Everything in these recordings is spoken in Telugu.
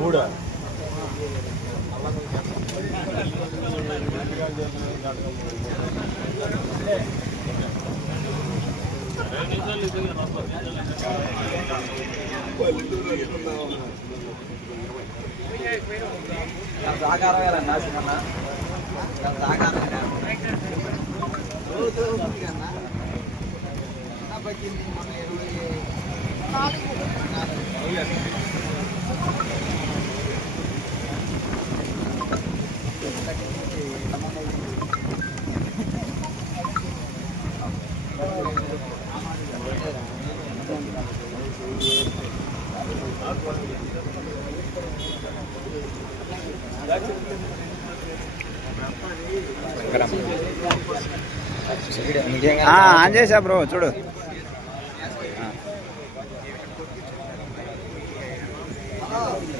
మూడా? సహకారం నాశనన్న సహకారం ఆన్ చేసా బ్రో చూడు.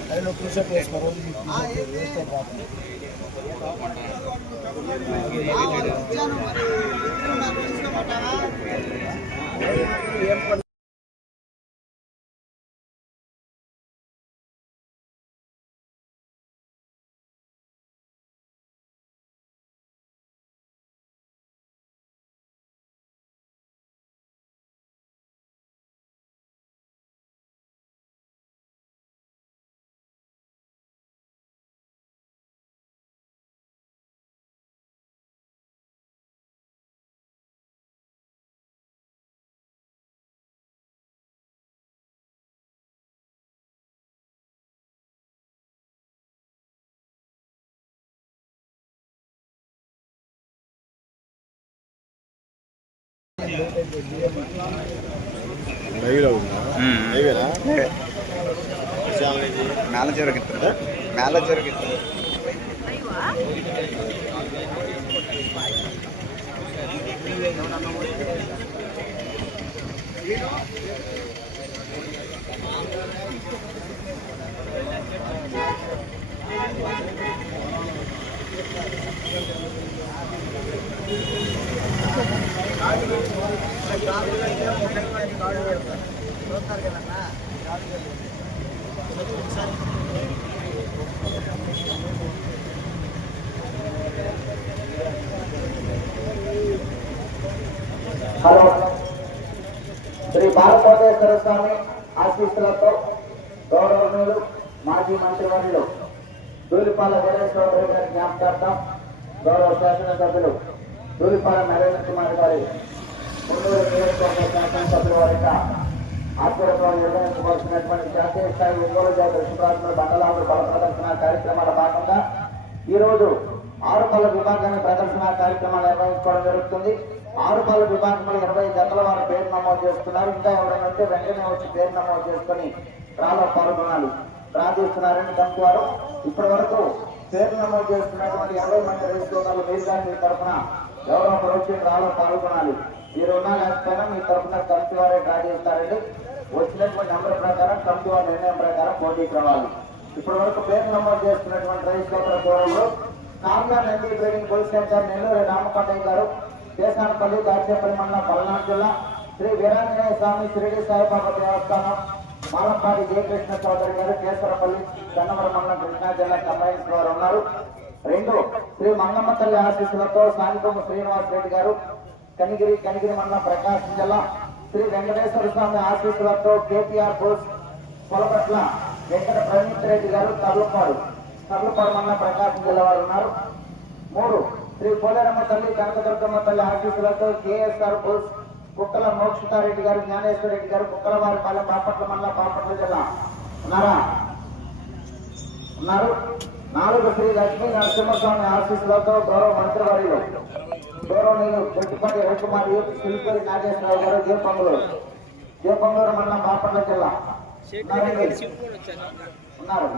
లైవ్లో మేళ జరుగుతుంది మేళ హలో శ్రీ భారతోదేశ్వర స్వామి ఆశీస్సులతో గౌరవనీయులు మాజీ మంత్రివర్యులు దూలిపాల వీరేశ్వర గారి జ్ఞాపకార్థం గౌరవ శాసనసభ్యులు దూలిపాల నరేంద్ర కుమార్ గారి ముందూరు నియోజకవర్గ శాసనసభ్యుల వారి ఆధ్వర్యంలో నిర్వహించవలసినటువంటి జాతీయ స్థాయి ఒంగోలు జాతర శుభాత్మల బల ప్రదర్శన కార్యక్రమాల భాగంగా ఈ రోజు ఆరుపల్ల విభాగాన్ని ప్రదర్శన కార్యక్రమాలు నిర్వహించుకోవడం జరుగుతుంది. ఆరు ఆరుపల్ల విభాగంలో ఇరవై జతల వారి పేరు నమోదు చేస్తున్నారు. ఇంకా ఎవరైనా ఉంటే వెంటనే వచ్చి పేరు నమోదు చేసుకుని రాలో పాల్గొనాలి. డ్రా చేస్తున్నారని కమిటీ ఇప్పటి వరకు పేరు నమోదు చేస్తున్నటువంటి ఇరవై మంది రైతులు మీరు కానీ మీ తరఫున ఎవరో ఒకరు వచ్చి రాలో పాల్గొనాలి. మీరు ఉన్నా లేకపోయినా మీ తరఫున కమిటీ వారే డ్రా చేస్తారండి. వచ్చినటువంటి నెంబర్ ప్రకారం కమిటీ వారి నిర్ణయం ప్రకారం పోటీకి రావాలి ఇప్పటి వరకు పేరు నమోదు చేస్తున్నటువంటి రైతుల దూరంలో కామ్గా Nandi trading police centre Nellore Ramakondaiah garu Kesanapalli Dachepalli మండలం పల్నాడు జిల్లా శ్రీ వీరాంజనేయ స్వామి షిరిడి సాయిబాబా దేవస్థానం మాలంపాటి జయకృష్ణ చౌదరి గారు కేసరపల్లి గన్నవరం మండలం కృష్ణా జిల్లా కంబైన్స్ వారు ఉన్నారు. రెండు శ్రీ మంగమ్మ తల్లి ఆశీస్సులతో సాయంత్రం శ్రీనివాస్ రెడ్డి గారు కనిగిరి కనిగిరి మండలం ప్రకాశం జిల్లా శ్రీ వెంకటేశ్వర స్వామి ఆశీస్సులతో కేటీఆర్ బోస్ పొలపట్ల వెంకట ప్రవీణ్ రెడ్డి గారు తర్లుపాడు తర్లుపాడు మండలం ప్రకాశం జిల్లా వారు ఉన్నారు. మూడు శ్రీ పోలేరమ్మ తల్లి కనకదుర్గమ్మ తల్లి ఆశీస్సులతో కేఎస్ఆర్ బోస్ కుక్కల మోక్షితారెడ్డి గారు జ్ఞానేశ్వర రెడ్డి గారు కుక్కలవారి పాలెం బాపట్ల మండలం బాపట్ల జిల్లా. ఉన్నారా? ఉన్నారు? నాలుగు శ్రీ లక్ష్మీ నరసింహస్వామి ఆశీస్సులతో గౌరవ మంత్రివర్యులు గౌరవనీయులు గొట్టిపాటి రవికుమార్ యూత్ శిల్పరి నాగేశ్వరరావు గారు దీపంగులు దీపంగులు మండలం బాపట్ల జిల్లా? ఉన్నారు?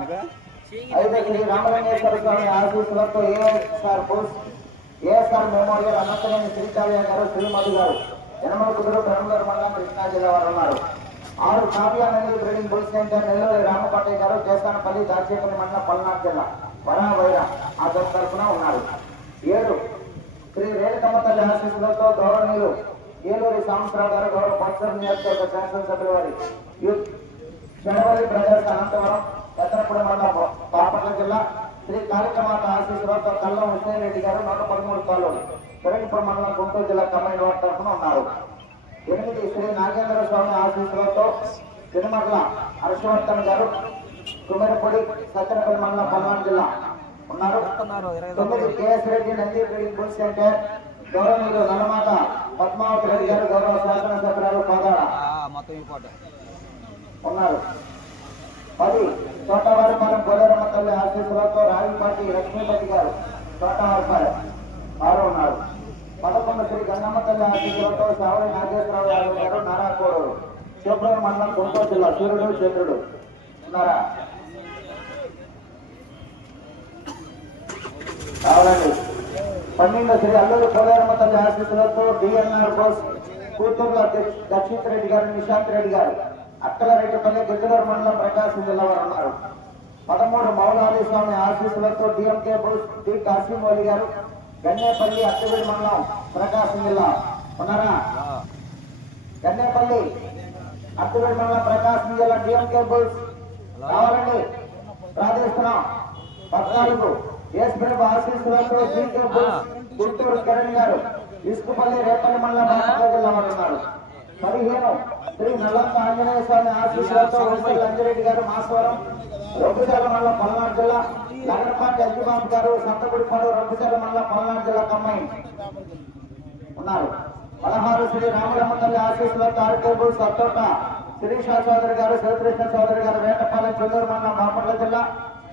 అయితే శ్రీ రామలింగేశ్వర స్వామి ఆశీస్సులతో ASR Bose ASR memorial Anantaneni Srikavya garu Srimadhu garu Yanamala కుదురు బెంగళూరు మండలం కృష్ణా జిల్లా వారు ఉన్నారు. ఆరు Kavyanandi breeding bull centre Nellore Ramapattaiah garu Kesanapalli Dachepalli మండలం పల్నాడు జిల్లా వరా వైరా ఆ జత తరఫున ఉన్నారు. ఏడు శ్రీ రేణుకమ్మ తల్లి ఆశీస్సులతో గౌరవనీయులు ఏలూరి సాంబశ్రావు గారు గౌరవ పచ్చర్ నియోజకవర్గ శాసనసభ్యుల వారి యూత్ చెడవల్లి బ్రదర్స్ అనంతవరం పెద్దపూడి మండలం పాపట్ల జిల్లా శ్రీ కార్యక్రమాత ఆశీస్సులతో కల్లం హుసేన్ రెడ్డి గారు నూట పదమూడు కాళ్ళు పెరంగిపురం మండలం గుంటూరు జిల్లా కమ్మాయి వారి తరఫున ఉన్నారు. ఎనిమిది శ్రీ నాగేంద్ర స్వామి ఆశీస్సులతో తిరుమల హర్షవర్ధన్ గారు కుమరపొడి సత్తెనపల్లి మండలం పల్నాడు జిల్లా ఉన్నారు. తొమ్మిది KS Reddy Nandi building bull centre గౌరవనీయులు నల్లమాత పద్మావతి రెడ్డి గారు గౌరవ మొత్తం ఈ పూట. ఉన్నారు. పది తోటవారిపాలెం బోలేరమ్మ తల్లి ఆశీస్సులతో రావిపాటి లక్ష్మీపతి గారు తోటవారిపాలెం వారు ఉన్నారు. పదకొండు శ్రీ గంగమ్మ తల్లి ఆశీస్సులతో సావడి నాగేశ్వరరావు యాదవ్ గారు నారాకోడూరు శుభ్రం మండలం గుంటూరు జిల్లా సూర్యుడు చంద్రుడు. ఉన్నారా? కావాలండి. పన్నెండు శ్రీ అల్లూరు పోలేరమ్మ తల్లి ఆశీస్సులతో డిఎన్ఆర్ బోస్ కూతురు దక్షిత్ రెడ్డి గారు నిశాంత్ రెడ్డి గారు. అక్కలరెడ్డిపల్లి గిద్దలూరు మండలం ప్రకాశం జిల్లా వారు ఉన్నారు. పదమూడు మౌలాలి స్వామి ఆశీస్సులతో డిఎంకే డి డి కాసిమౌలి గారు గన్నేపల్లి అత్తగిరి మండలం ప్రకాశం జిల్లా ఉన్నారా? గన్నేపల్లి అత్తగిరి మండలం ప్రకాశం జిల్లా డిఎంకే బుల్స్ కావాలండి ప్రార్థిస్తున్నాం. పద్నాలుగు యేసుప్రభు ఆశీస్సులతో జీకే బుల్స్ గుంటూరు కిరణ్ గారు ఇసుకుపల్లి రేపల్లి మండలం జిల్లా వారు ఉన్నారు. పదిహేను శ్రీ నల్లంత ఆంజనేయ స్వామి ఆశీస్సులతో వంశల్ అంజిరెడ్డి గారు మాస్వరం రొగ్గుచాల మండలం పల్నాడు జిల్లా నగరపాటి అజ్జిబాబు గారు సంతగుడిపాడు రొగ్గుచాల మండలం పల్నాడు జిల్లా కమ్మాయి ఉన్నారు. పదహారు శ్రీ రామరమ్మ తల్లి ఆశీస్సులతో ఆర్కేబుల్ సత్తోట శిరీష చౌదరి గారు శివకృష్ణ చౌదరి గారు వేటపాలెం చెల్లూరు మండలం బాపట్ల జిల్లా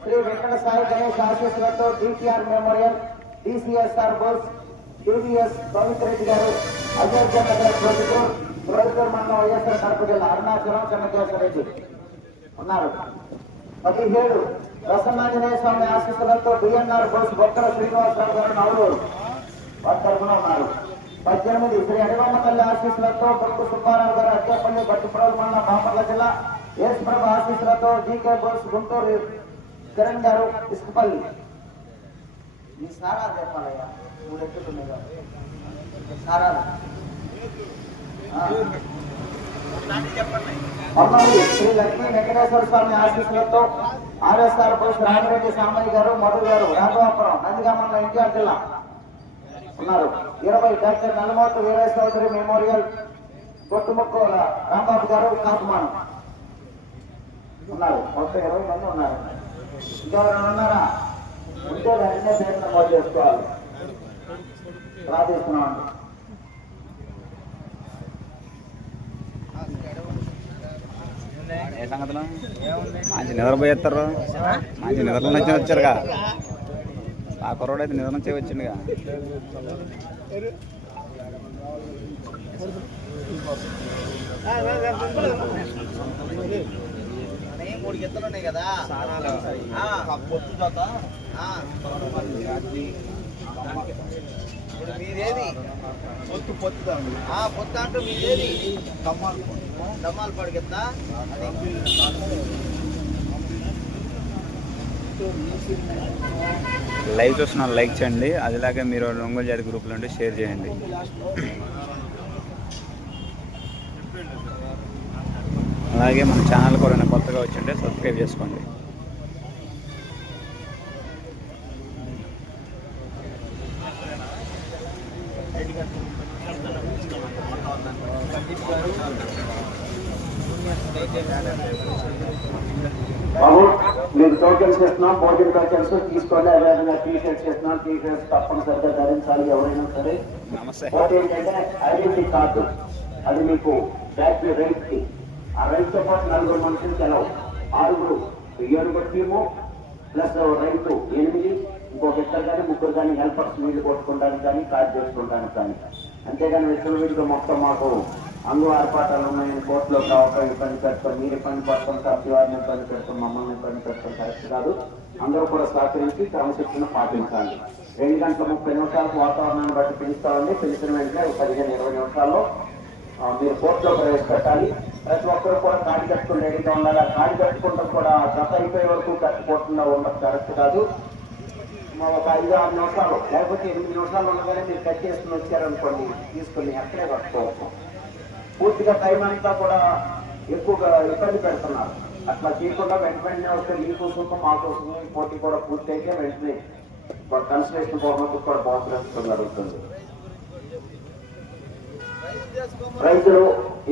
శ్రీ వెంకట సాయి గణేష్ ఆశీస్సులతో DTR memorial DCSR Bose TVS Pavitra Reddy garu Ayodhya Nagar ప్రభుత్వం ప్రొద్దుటూరు మండలం వైఎస్ఆర్ కడప జిల్లా అరుణాచలం చెన్నకేశ్వర రెడ్డి ఉన్నారు పదిహేడు ప్రసన్నాంజనేయ స్వామి ఆశీస్సులతో బిఎన్ఆర్ బోస్ బొక్కల శ్రీనివాసరావు గారు నవలూరు వారి తరఫున ఉన్నారు పద్దెనిమిది శ్రీ అడివమ్మ తల్లి ఆశీస్సులతో బొట్టు సుబ్బారావు గారు అద్దెపల్లి బట్టిపురం మండలం బాపట్ల జిల్లా యేసుప్రభ ఆశీస్సులతో జీకే బోస్ గుంటూరు కిరణ్ గారు ఇసుకపల్లి ఈ సారా చెప్పాలయ్యా మూడు ఎత్తులు ఉన్నాయి కదా. శ్రీ లక్ష్మీ వెంకటేశ్వర స్వామి ఆశీస్సులతో ఆర్ఎస్ఆర్ బోస్ రామిరెడ్డి సామయ్య గారు మధు గారు రాఘవాపురం నందిగామన్న ఎన్టీఆర్ జిల్లా ఉన్నారు. ఇరవై డాక్టర్ నల్లమోతు వీరేశ్ చౌదరి మెమోరియల్ కొట్టుముక్కు రాంబాబు గారు కాకుమానం ఉన్నారు. మొత్తం ఇరవై మంది ఉన్నారు. ఇంకెవరైనా ఉన్నారా? ఉంటే వెంటనే పేరు నమోదు చేసుకోవాలి. ప్రార్థిస్తున్నాం ఏ సంగతులు మంచి నిద్రపోయేస్తారు మంచి నిద్రలో నుంచి వచ్చారుగా ఆ కుర్రోడు అయితే నిద్ర నుంచి వచ్చిండుగా మూడు గిత్తలు ఉన్నాయి కదా పొత్తు జత మీదేది? పొత్తు పొత్తు ఆ పొత్తు అంటూ మీదేది? దమ్మాలు దమ్మాలు అది లైవ్ చూస్తున్న లైక్ చేయండి. అదిలాగే మీరు ఒంగోలు జాతి గ్రూప్లో ఉంటే షేర్ చేయండి. అలాగే మన ఛానల్ కూడా కొత్తగా వచ్చింటే సబ్స్క్రైబ్ చేసుకోండి బాబు టోకెన్స్ ఇస్తున్నాం భోజన టోకెన్స్ తీసుకోండి అదేవిధంగా టీ షర్ట్స్ ఇస్తున్నాం టీ షర్ట్స్ తప్పనిసరిగా ధరించాలి ఎవరైనా సరే. ఇంకోటి ఏంటంటే ఐడెంటిటీ కార్డు. అది మీకు బ్యాటరీ రైట్కి ఆ రైట్తో పాటు నలుగురు మనుషులు సెలవు ఆరుగురు ఏడుగురు టీము ప్లస్ రైతు ఎనిమిది ఇంకొక ఇద్దరు కానీ ముగ్గురు కానీ హెల్పర్స్ నీళ్ళు కొట్టుకోవడానికి కానీ కార్డు చేసుకోవడానికి కానీ. అంతేగాని విచ్చలవిడిగా మొత్తం మాకు అంగు ఆర్పాటాలు ఉన్నాయని కోర్టులో కావటం ఇబ్బంది పెడతాం మీరు ఇబ్బంది పడతాం సభ్యువారిని ఇబ్బంది పెడతాం మమ్మల్ని ఇబ్బంది పెడతాం కరెక్ట్ కాదు. అందరూ కూడా సహకరించి క్రమశిక్షణ పాటించాలి. రెండు గంటల ముప్పై నిమిషాలకు వాతావరణాన్ని బట్టి పిలుస్తామండి. పిలిచిన వెంటనే ఒక పదిహేను ఇరవై నిమిషాల్లో మీరు కోర్టులో ప్రవేశపెట్టాలి. ప్రతి ఒక్కరు కూడా కాడి కట్టుకుని రెడీగా ఉండాలి. ఆ కాడి కట్టుకుంటూ కూడా గత అయిపోయే వరకు కట్టుకోకుండా ఉండదు. కరెక్ట్ కాదు. మా ఒక ఐదు ఆరు నిమిషాలు లేకపోతే ఎనిమిది నిమిషాలు ఉండగానే మీరు కట్ చేసుకుని వచ్చారనుకోండి తీసుకుని అక్కడే కట్టుకోవచ్చు పూర్తిగా టైం అంతా కూడా ఎక్కువగా ఇబ్బంది పెడుతున్నారు. అట్లా చేయకుండా వెంట వెంటనే వస్తే మీ కోసం మా కోసం పోటీ కూడా పూర్తి అయితే వెంటనే కన్సలేషన్ బహుమతి కూడా బహుమతించడం జరుగుతుంది రైతులు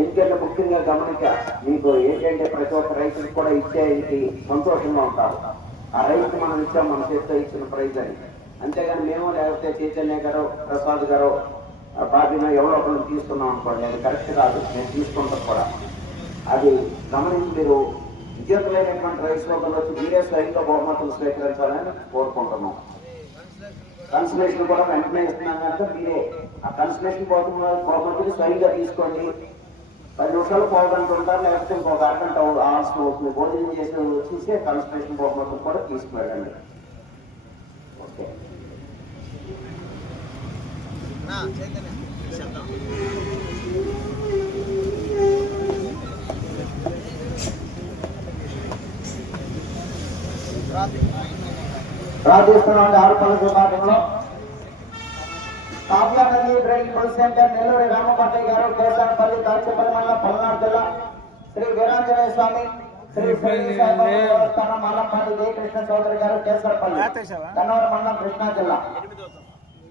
ఎందుకంటే ముఖ్యంగా గమనిక మీకు ఏంటంటే ప్రతి ఒక్క రైతులకు కూడా ఇచ్చేది సంతోషంగా ఉంటారు. ఆ రైతు మనం ఇచ్చాం మన చేతితో ఇచ్చిన ప్రైజ్ అని. అంతేగాని మేము లేకపోతే చైతన్య గారు ప్రసాద్ గారు ఆ బాబీనో ఎవరో ఒకరు తీసుకున్నాం అనుకోండి అది కరెక్ట్ కాదు నేను తీసుకుంటాం కూడా. అది గమనించి మీరు విజేతలైనటువంటి రైతు సోదరులు వచ్చి మీరే స్వయంగా బహుమతులు స్వీకరించాలని కోరుకుంటున్నాం. కన్సలేషన్ కూడా వెంటనే ఇస్తున్నాం కనుక మీరే. ఆ కన్సలేషన్ బహుమతిని స్వయంగా తీసుకోండి. పది నిమిషాలు పావుగంట ఉంటారు లేకపోతే ఇంకొక అరగంట ఆల్సిన అవుతుంది. భోజనం చేసిన వచ్చేసి కన్సలేషన్ బహుమతులు కూడా తీసుకువెళ్ళండి. ఓకే. రాజేశ్వరం ఆరుపల్లి విభాగంలో కావ్యా నది break bus centre Nelluri Ramapatla గారు కేశానపల్లి దాచేపల్లి మండలం పల్నాడు జిల్లా శ్రీ వీరాంజనేయ స్వామి శ్రీ మాలంపాటి జయకృష్ణ చౌదరి గారు కేసరపల్లి గన్నవరం మండలం కృష్ణా జిల్లా.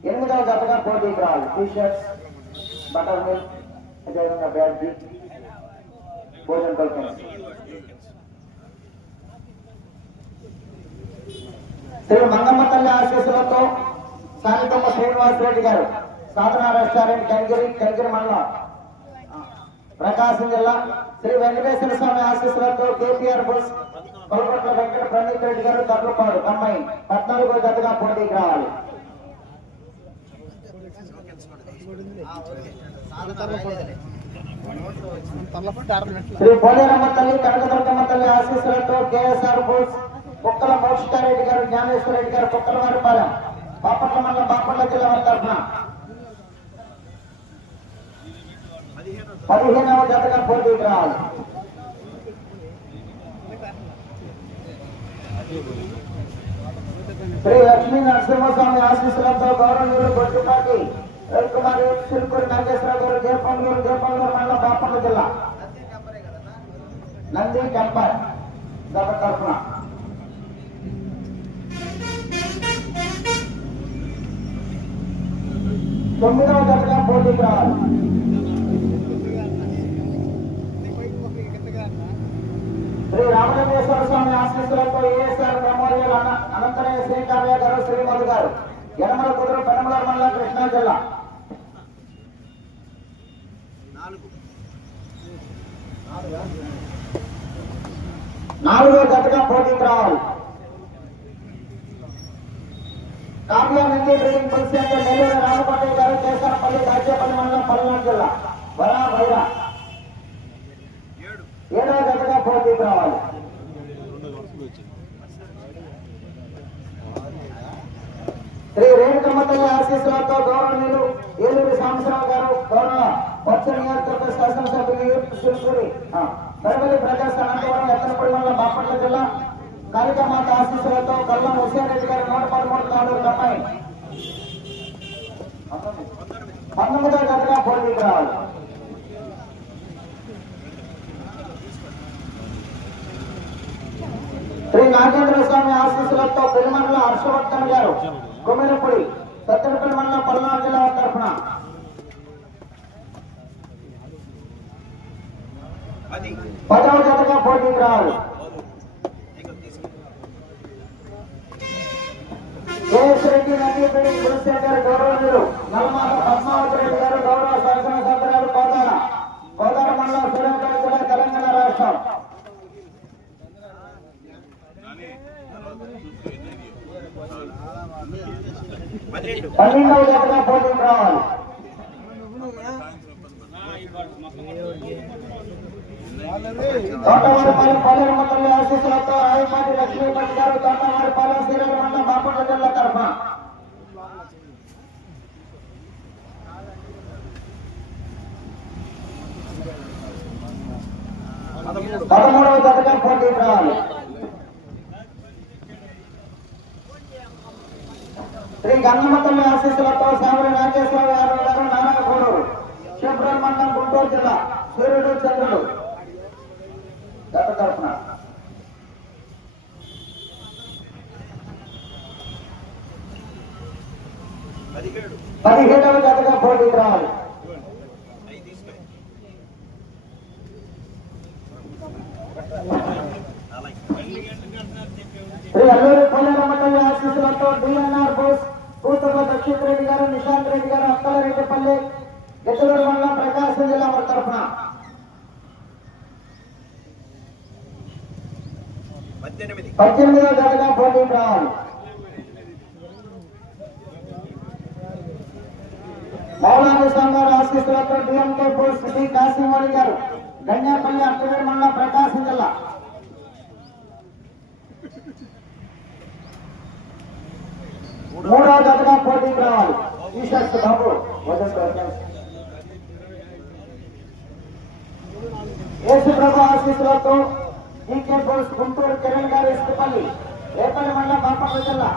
ఎనిమిదవ జతగా పోటీకి రావాలి. టీ షర్ట్స్ బటర్ మిల్క్ అదేవిధంగా బ్యాడ్జీ భోజనం టోకెన్స్ శ్రీ మంగమ్మ తల్లి ఆశీస్సులతో సానితమ్మ శ్రీనివాస్ రెడ్డి గారు సాధన రెస్టారెంట్ కంగిరి కంగిరి మండలం ప్రకాశం జిల్లా శ్రీ వెంకటేశ్వర స్వామి ఆశీస్సులతో కేటీఆర్ బుల్స్ కొలగొట్ల వెంకట ప్రణీత్ రెడ్డి గారు తగ్గుపాడు అమ్మాయి పద్నాలుగో జతగా పోటీకి రావాలి ఆ, ఓకే. సాధన రాయలేదులే. శ్రీ పోలేరమ్మ తల్లి కనకదుర్గమ్మ తల్లి ఆశీస్సులతో కేఎస్ఆర్ బోస్ కుక్కల గారు గారు కుక్కల వారిపాలెం బాపట్ల మండలం బాపట్ల జిల్లా వారి తరఫున. పదిహేనవ జతగా పోటీకి రావాలి. శ్రీ లక్ష్మీ నరసింహస్వామి ఆశీస్సులతో గౌరవనీయులు గొడ్డుపాటి రవికుమారి సిరుకూరి నాగేశ్వరరావు గారు జయపంగూరు జయపంగూరు మండలం బాపట్ల జిల్లా. నంది టెంపర్ గత తరఫున. తొమ్మిదవ జతగా పోటీకి రావాలి. శ్రీ రామలింగేశ్వర స్వామి ఆశీస్సులతో ఏఎస్ఆర్ మెమోరియల్ అన అనంతరయ్య శ్రీకావ్య గారు శ్రీమధు గారు. యనమల కుదురు పెనమల మండలం కృష్ణా జిల్లా నాలుగు నాలుగో జతగా పోటీకి రావాలి కావ్య నుంచి డ్రీమ్ ప్రెసిడెంట్ నెల్లూరు రామపల్లి గారు కేసరపల్లి దాచేపల్లి మండలం పల్నాడు జిల్లా. బరా బైరా ఏడో జతగా పోటీకి రావాలి శ్రీ రేణుకమ్మ తల్లి ఆశీస్సులతో గౌరవనీయులు ఏలూరు సాంబశివరావు గారు గౌరవ పచ్చ నియోజక నియోజకవర్గ శాసనసభ్యులు శిల్పురి పెరవలి ప్రకాశ్ అనంతపురం ఎత్తనపల్లి మండలం బాపట్ల జిల్లా కాళికామాత ఆశీస్సులతో కల్లం హుసేరెడ్డి గారి నూట పదమూడు తాలూరు అమ్మాయి పంతొమ్మిదో జతగా పోటీకి రావాలి శ్రీ నాగేంద్ర స్వామి ఆశీస్సులతో పెరుమల హర్షవర్ధన్ గారు కుమిరపుడి సత్తెనపల్లి మండలం పల్నాడు జిల్లా తరఫున పదవ జతగా పోటీకి రావాలి కేఎస్ రెడ్డి నందిపేట గౌరవనీయులు. పద్మావతి రెడ్డి గారు గౌరవ శాసన సభ్యురాలు కోదాడ కోదాడ మండలం సూర్యాపేట జిల్లా తెలంగాణ రాష్ట్రం. పన్నెండవ జతగా పోటీకి రావాలి. తోటవారిపాలెం పాలేరు తల్లి ఆశీస్సులతో రాయపాటి లక్ష్మీపతి గారు తోటవారిపాలెం శ్రీరామ మండలం బాపట్ల జిల్లా తరఫున. పదమూడవ జతగా పోటీకి రావాలి శ్రీ గంగమ్మ ఆశీస్సులతో సామరి నాగేశ్వర యాదవ్ గారు నారాయణగూడూరు శివపురం శుభ్రహ్మణ్యం గుంటూరు జిల్లా సూర్యుడు చంద్రుడు పద్దెనిమిదో. జతగా పోటీకి రావాలి Maulana Swami ఆశిస్తులతో DMK post D Kasimouli garu Ganyapalli October మండలం ప్రకాశం జిల్లా. మూడో జతగా పోటీకి రావాలి టీషర్ట్స్ బాబు వదండి యేసు ప్రభు ఆశీస్సులతో డీకే పోస్ట్ గుంటూరు కిరణ్ గారు ఇస్తుపల్లి ఏపల్లి మండలం బాపట్ల జిల్లా.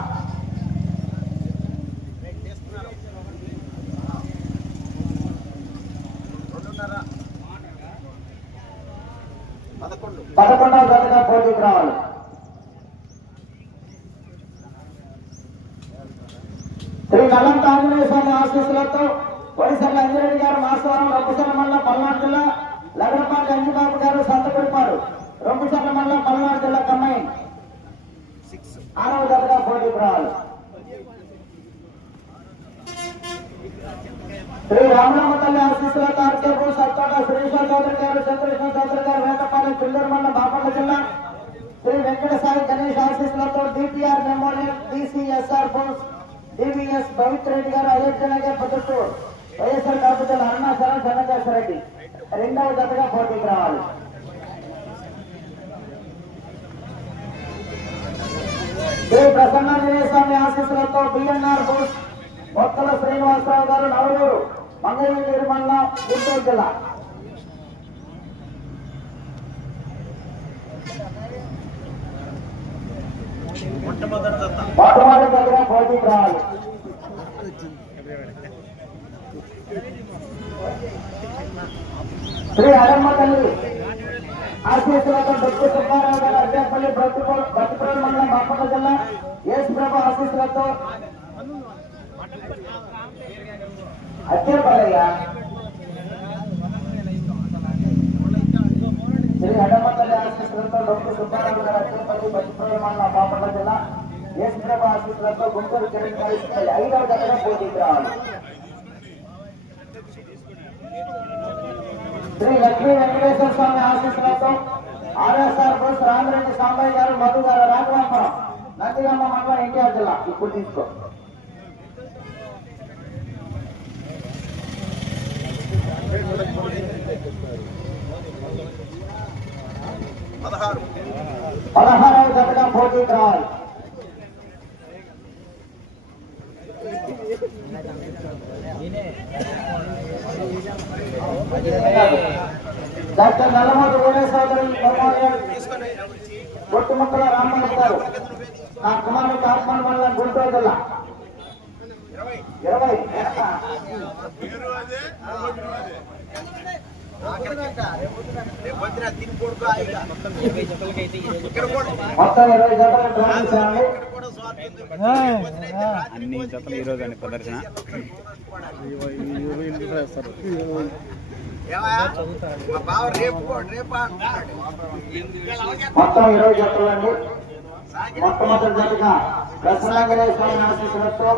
పదకొండవ జతగా పోటీకి రావాలి. శ్రీ నల్లంత ఆంజనేయ స్వామి ఆశీస్సులతో ఒడిశల అంజిరెడ్డి గారు మాసవరం రఘుసర మండలం పల్నాడు జిల్లా లగడపాటి అంజబాబు గారు సంతపడిపారు రొప్పసల మండలం పల్నాడు జిల్లా కమ్మాయి ఆరవ జతగా పోటీకి రావాలి శ్రీ రామరామ తల్లి ఆశీస్సులతో అర్కేపు సత్తోట శ్రీషా చౌదరి గారు చంద్రకృష్ణ చౌదరి గారు వేటపాలెం చిల్లూరు మండలం బాపట్ల జిల్లా. శ్రీ వెంకట సాయి గణేష్ ఆశీస్సులతో DPR memorial DCSR Bose DVS Pavitra Reddy garu Ayodhya Nagar Proddatur YSR Kadapa జిల్లా అరుణాచలం చెన్నకేశ్వర రెడ్డి. రెండవ జతగా పోటీకి రావాలి శ్రీ ప్రసన్నాంజనేయ స్వామి ఆశీస్సులతో బిఎన్ఆర్ బోస్ మొత్తల శ్రీనివాసరావు గారు నవలూరు మంగళగిరి మండలం గుంటూరు జిల్లా. మొట్టమొదటి దగ్గర పోటీకి రావాలి. శ్రీ అడమ్మ తల్లి ఆశీస్సులతో డొక్కు సుబ్బారావు గారు అడ్డపల్లి బ్రతుకోలు మండలం బాపట్ల జిల్లా యేసు ప్రభు ఆశీస్సులతో అచ్చేపల్లయ్య శ్రీ అడమ్మ తల్లి ఆశీస్సులతో డొక్కు సుబ్బారావు గారు అచ్చేపల్లి బ్రతుకోలు మండలం బాపట్ల జిల్లా యేసు ప్రభు ఆశీస్సులతో గుంటూరు కిరణ్ గారి ఐదవ దగ్గర పోటీకి రావాలి శ్రీ లక్ష్మీ వెంకటేశ్వర స్వామి ఆశీస్సులతో ఆర్ఎస్ఆర్ బోస్ రామిరెడ్డి సాంబయ్య గారు మధు గారు రాఘవాపురం నందిగమ్మ మండలం ఎన్టీఆర్ జిల్లా. ఇప్పుడు తీసుకో. పదహారవ జతగా పోటీకి రావాలి. డాక్టర్ నల్లమూటి వీరేశ్వరి మెమోరియల్ బొట్టుముక్కల రామయ్య గారు నా కుమారుడు కాత్మల్ మండలం గుంటూరు జిల్లా. ఇరవై. మొత్తం ఇరవై జతలు డ్రాయింగ్ అన్ని జతలు ఈరోజు అండి ప్రదర్శన. మొత్తం ఇరవై జతలు అండి. మొట్టమొదటి జతగా ప్రసన్నాంజనేయ ఆశీస్సులతో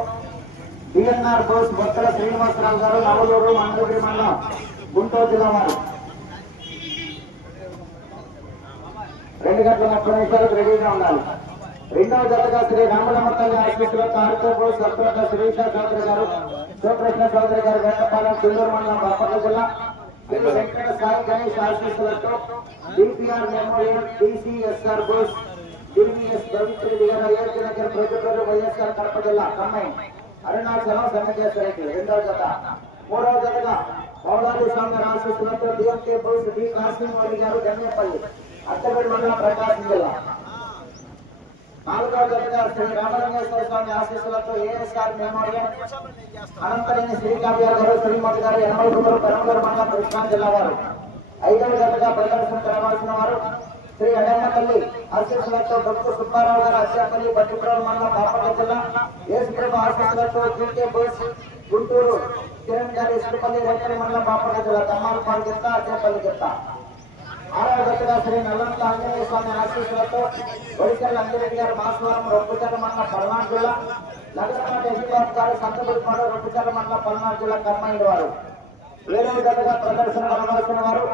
డిఎన్ఆర్ బోస్ బొత్తల శ్రీనివాసరావు గారు నవలూరు మంగళగిరి మండలం గుంటూరు జిల్లా వారు. రెండు గంటల ముప్పై నిమిషాలకు రెడీగా ఉండాలి. రెండవ జతగా శ్రీ రామలమ్మ తల్లి ఆశీస్సులతో ఆర్కే బోస్ సత్వత శ్రీషా చౌదరి గారు శివకృష్ణ చౌదరి గారు వేటపాలెం చెల్లూరు మండలం బాపట్ల జిల్లా శ్రీ వెంకట సాయి గణేష్ ఆశీస్సులతో DPR memorial DCSR Bose DVS Pavitra garu Ayodhya Nagar ప్రజలు వైఎస్ఆర్ కడప జిల్లా కమ్మాయి అరుణాచలం సన్నకేశ్వరరెడ్డి రెండవ జత మూడవ జతగా పౌరాది స్వామి ఆశీస్సులతో డిఎంకే బోస్ డి కాశీమౌళి గారు గన్నేపల్లి అత్తగడి మండలం ప్రకాశం జిల్లా నాలుగవ జతగా శ్రీ రామలింగేశ్వర స్వామి ఆశీస్సులతో ఏఎస్ఆర్ మెమోరియల్ అనంతరేని శ్రీకావ్య గారు శ్రీమతి గారు ఎనభై గుంటూరు పెరంగూరు మండలం కృష్ణా జిల్లా వారు. ఐదవ ప్రదర్శన కలవాల్సిన వారు శ్రీ ఆశీస్సులతో సుబ్బారావు గారు బట్టిపురం మండలం బాపట్ల జిల్లా. ఆశీస్సులతో జీకే బోస్ గుంటూరు కిరణ్ గారి ఇసుకపల్లి రేపల్లి మండలం బాపట్ల జిల్లా. తమ్మాలపాడు గిత్త అచ్చాపల్లి గిత్త ఆరవ శ్రీ నల్లంత ఆంజనేయ స్వామి ఆశీస్సులతో ఒడిశల్ అంజిరెడ్డి గారు మాసవరం రొప్పుచర్ల మండలం పల్నాడు జిల్లా నగరపాటి ఎస్పీఆర్ గారు సంతపూడిపాడు రొప్పుచర్ల మండలం పల్నాడు జిల్లా కర్మయ్య వారు. ఏడవ జతగా ప్రదర్శన కలవాల్సిన వారు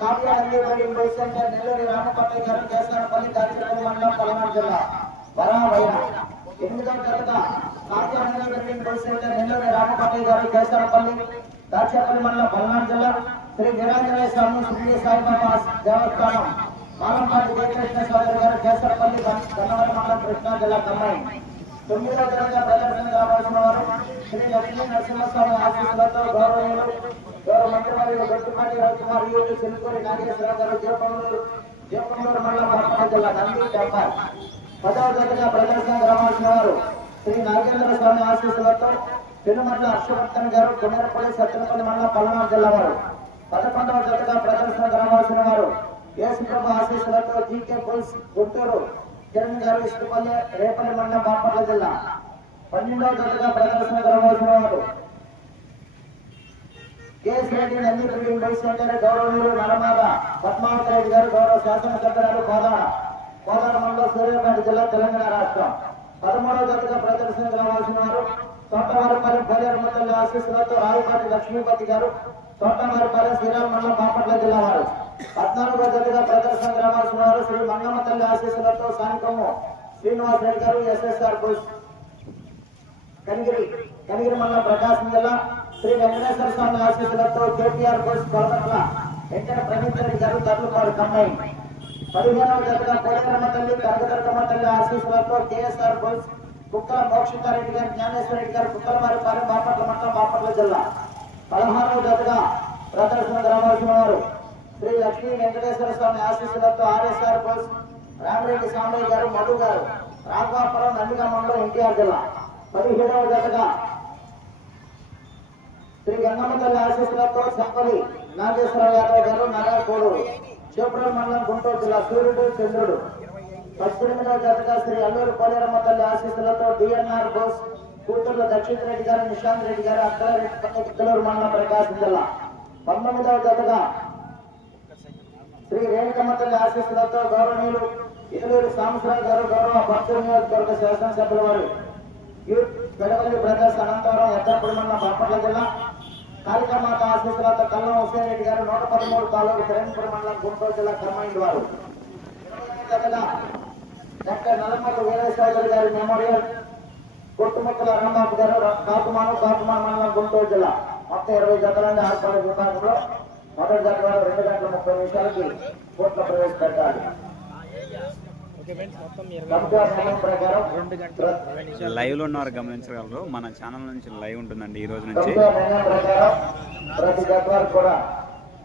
Kavyanandi boarding bus centre Nellore Ramapatla garu Kesarapalli Dachipalli మండలం పల్నాడు జిల్లా వరావైన ఎనిమిదవ జతగా Kavyanandi boarding bus centre Nellore Ramapatla garu Kesarapalli Dachepalli మండలం పల్నాడు జిల్లా శ్రీ నిరంజనేయ స్వామి శ్రీ సాయిబాబా దేవస్థానం. మాలంపాటి జయకృష్ణ సోదరి గారు కేసరపల్లి గన్నవరం మండలం కృష్ణా జిల్లా కమ్మాయి తొమ్మిదో తరగతి ప్రదర్శన కావాల్సిన వారు శ్రీ లక్ష్మీ నరసింహస్వామి ఆశీస్సులతో గౌరవనీయులు గౌరవ మంత్రివర్యులు గొట్టుపాటి రవికుమార్ యూపీ సిలుకూరి నాగేశ్వరరావు గారు దీపంలో దీపంలో మండలం బాపట్ల జిల్లా నంది టెంపర్ పదవ తరగతిగా ప్రదర్శన కావాల్సిన వారు శ్రీ నాగేంద్ర స్వామి ఆశీస్సులతో పెనుమట్ల హర్షవర్ధన్ గారు కొమరపల్లి సత్యనపల్లి మండలం పల్నాడు జిల్లా వారు. పదకొండవ జతగా ప్రదర్శన రావాల్సిన వారు యేసుప్రభు ఆశీస్సులతో జీకే పుల్స్ గుంటూరు కిరణ్ గారు రేపల్లి మండలం బాపట్ల జిల్లా. పన్నెండవ జతగా ప్రదర్శన రావాల్సిన వారు KS Reddy Nandi building bike centre గౌరవనీయులు నరమాద పద్మావతి రెడ్డి గారు గౌరవ శాసనసభ్యురాలు కోదాడ కోదాడ మండలం సూర్యాపేట జిల్లా తెలంగాణ రాష్ట్రం. పదమూడవ జతగా ప్రదర్శన రావాల్సిన వారు తోటవారిపల్లి బోలేరమ్మ తల్లి ఆశీస్సులతో రాయపాటి లక్ష్మీపతి గారు తోటవారిపల్లి శ్రీరామ మండలం బాపట్ల జిల్లా వారు. పద్నాలుగో జతగా ప్రదర్శన కావాల్సిన వారు శ్రీ మంగమ్మ తల్లి ఆశీస్సులతో సాయంత్రము శ్రీనివాస్ రెడ్డి గారు ఎస్ఎస్ఆర్ బుల్స్ కనిగిరి కనిగిరి మండలం ప్రకాశం జిల్లా శ్రీ వెంకటేశ్వర స్వామి ఆశీస్సులతో కేటీఆర్ బస్ కొలకట్ల వెంకట ప్రవీణ్ రెడ్డి గారు తర్లుపాడు కమ్మాయి. పదిహేనవ జతగా కోడకరమ్మ తల్లి కనకదుర్గమ్మ తల్లి ఆశీస్సులతో కేఎస్ఆర్ బస్ కుక్కల మోక్షితారెడ్డి గారు జ్ఞానేశ్వర రెడ్డి గారు కుక్కల వారి వారిపాలెం బాపట్ల మండలం బాపట్ల జిల్లా. పదహారవ జతగా ప్రదర్శన రావాల్సిన వారు శ్రీ లక్ష్మీ వెంకటేశ్వర స్వామి ఆశీస్సులతో ఆర్ఎస్ఆర్ బస్ రామరెడ్డి స్వామి గారు మధు గారు రాఘవాపురం నందిగా మండలం ఎన్టీఆర్ జిల్లా. పదిహేడవ జతగా శ్రీ గంగమ్మ తల్లి ఆశీస్సులతో సంపలి నాగేశ్వరరావు యాదవ్ గారు నారాయణ నారాయణకోడు శివపురం మండలం గుంటూరు జిల్లా సూర్యుడు చంద్రుడు. పద్దెనిమిదవ జాతగా శ్రీ అల్లూరు పోలేరమ్మ తల్లి ఆశీస్సులతో డిఎన్ఆర్ బోస్ కూతురు దక్షిణ రెడ్డి గారు నిశాంత్ రెడ్డి గారు అక్కలరెడ్డి ఇద్దలూరు మండలం ప్రకాశం జిల్లా. పంతొమ్మిదవ జతగా శ్రీ రేణుకమ్మ తల్లి ఆశీస్సులతో గౌరవనీయులు ఏలూరు సాంబశివరావు గారు గౌరవ భక్తుల నియోజకవర్గ శాసనసభ్యుల వారు. యూత్ పెడవల్లి బ్రదర్స్ అనంతవరం ఎద్దపూడి మండలం బాపట్ల జిల్లా. కాళికామాత ఆశీస్సులతో కల్లం హుసేన్ రెడ్డి గారు నూట పదమూడు తాలూకు కిరణ్పురం మండలం గుంటూరు జిల్లా కర్మైండ్ వారు జతగా డాక్టర్ నల్లమల్లి వీరేశ్వర గారి మెమోరియల్ కొట్టుముక్కల రాంబాబు గారు కాకుమాను కాకుమాను మండలం గుంటూరు జిల్లా. మొత్తం ఇరవై జతలండి ఆరుపల్లి విభాగంలో. మొదటి జత వారు రెండు గంటల ముప్పై నిమిషాలకి కోట్ల ప్రవేశపెట్టాలి. లైవ్లో ఉన్నవారు గమనించగలరు. మన ఛానల్ నుంచి లైవ్ ఉంటుందండి ఈ రోజు నుంచి. ప్రతి వారికి కూడా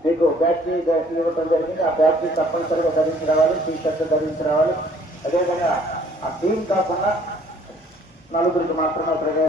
మీకు బ్యాటరీ ఇవ్వడం జరిగింది. ఆ బ్యాటరీ తప్పనిసరిగా ధరించి రావాలి టీ షర్ట్ ధరించి రావాలి. అదేవిధంగా ఆ టీం కాకుండా నలుగురికి మాత్రమే ప్రవేశ